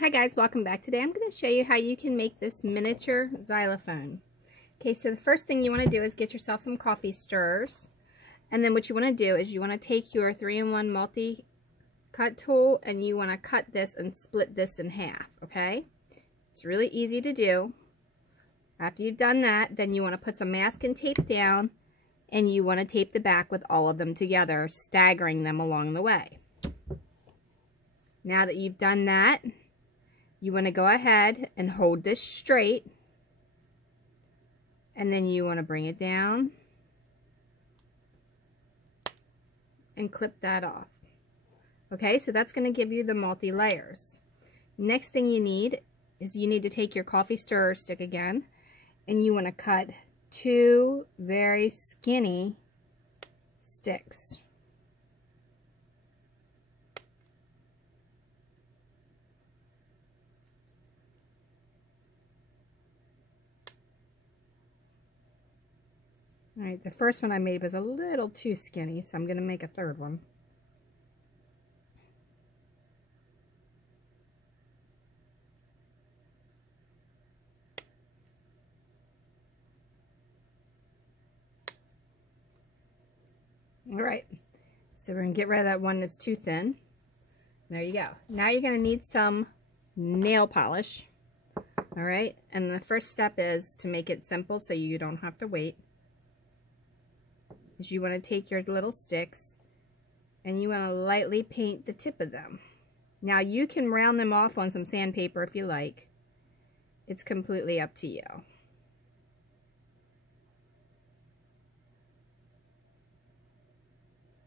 Hi guys, welcome back. Today I'm going to show you how you can make this miniature xylophone. Okay, so the first thing you want to do is get yourself some coffee stirrers. And then what you want to do is you want to take your 3-in-1 multi-cut tool and you want to cut this and split this in half, okay? It's really easy to do. After you've done that, then you want to put some masking tape down and you want to tape the back with all of them together, staggering them along the way. Now that you've done that, you want to go ahead and hold this straight, and then you want to bring it down and clip that off. Okay, so that's going to give you the multi-layers. Next thing you need is you need to take your coffee stirrer stick again, and you want to cut 2 very skinny sticks. Alright, the first one I made was a little too skinny, so I'm going to make a third one. Alright, so we're going to get rid of that one that's too thin. There you go. Now you're going to need some nail polish. Alright, and the first step is to make it simple so you don't have to wait. Is you want to take your little sticks and you want to lightly paint the tip of them. Now you can round them off on some sandpaper if you like. It's completely up to you.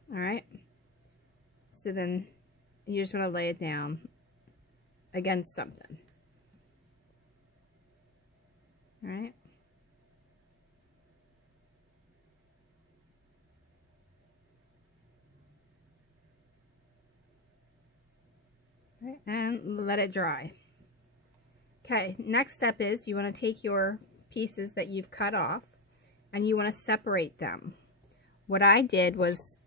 Alright, so then you just want to lay it down against something. Alright. And let it dry. Okay, next step is you want to take your pieces that you've cut off and you want to separate them. What I did was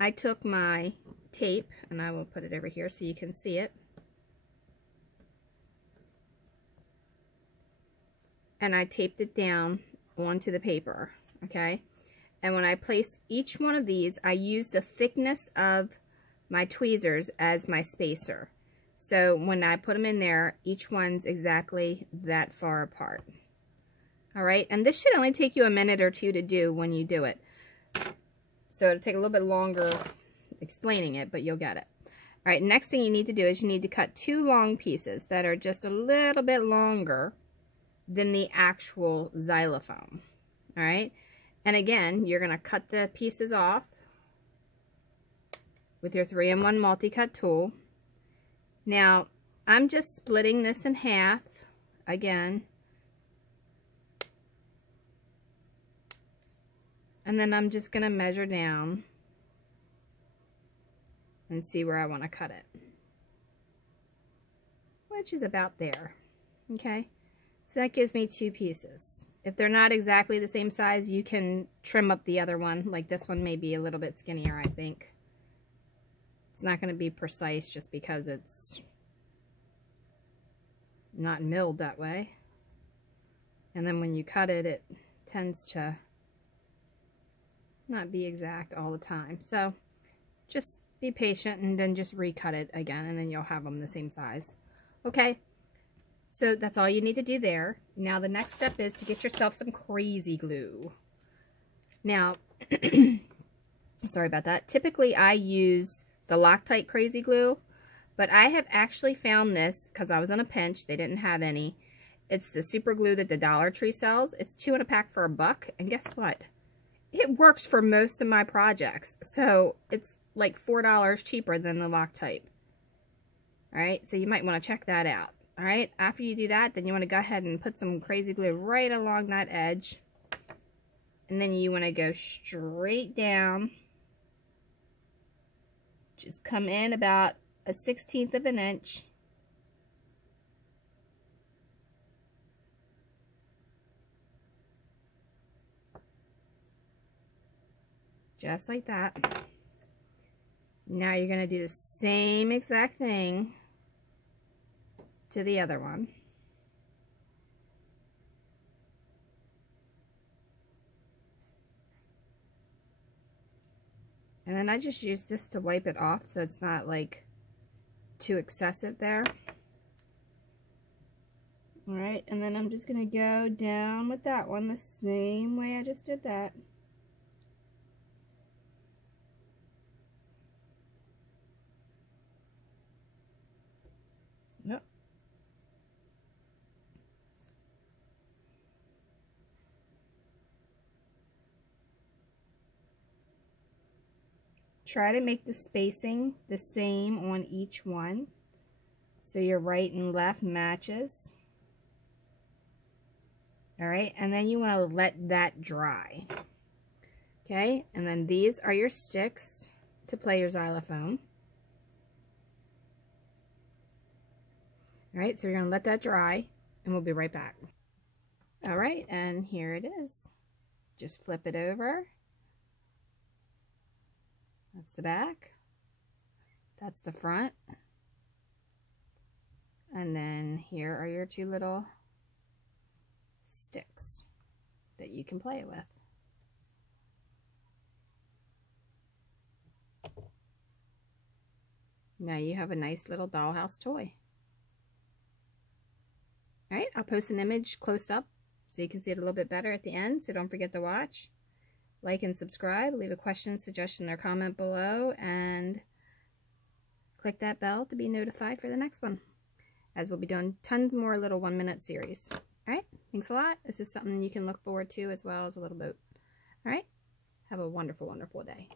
I took my tape, and I will put it over here so you can see it, and I taped it down onto the paper, okay? And when I placed each one of these, I used the thickness of my tweezers as my spacer. So when I put them in there, each one's exactly that far apart. Alright, and this should only take you a minute or two to do when you do it. So it'll take a little bit longer explaining it, but you'll get it. Alright, next thing you need to do is you need to cut 2 long pieces that are just a little bit longer than the actual xylophone. Alright, and again, you're going to cut the pieces off with your 3-in-1 multi-cut tool. Now, I'm just splitting this in half again. And then I'm just going to measure down and see where I want to cut it. Which is about there. Okay? So that gives me 2 pieces. If they're not exactly the same size, you can trim up the other one. Like this one may be a little bit skinnier, I think. It's not going to be precise just because it's not milled that way. And then when you cut it, it tends to not be exact all the time. So just be patient and then just recut it again, and then you'll have them the same size. Okay, so that's all you need to do there. Now the next step is to get yourself some crazy glue. Now, sorry about that. Typically I use the Loctite crazy glue, but I have actually found this because I was in a pinch. They didn't have any. It's the super glue that the Dollar Tree sells. It's 2 in a pack for $1, and guess what? It works for most of my projects, so it's like $4 cheaper than the Loctite. Alright, so you might want to check that out. Alright, after you do that, then you want to go ahead and put some crazy glue right along that edge, and then you want to go straight down. Just come in about a 1/16 of an inch. Just like that. Now you're going to do the same exact thing to the other one. And then I just use this to wipe it off so it's not like too excessive there. Alright, and then I'm just going to go down with that one the same way I just did that. Yep. Try to make the spacing the same on each one so your right and left matches. Alright, and then you want to let that dry. Okay, and then these are your sticks to play your xylophone. Alright, so you're going to let that dry and we'll be right back. Alright, and here it is. Just flip it over. That's the back. That's the front. And then here are your two little sticks that you can play with. Now you have a nice little dollhouse toy. Alright, I'll post an image close up so you can see it a little bit better at the end, so don't forget to watch. Like and subscribe, leave a question, suggestion, or comment below, and click that bell to be notified for the next one, as we'll be doing tons more little 1-minute series. Alright, thanks a lot. This is something you can look forward to as well as a little boat. Alright, have a wonderful, wonderful day.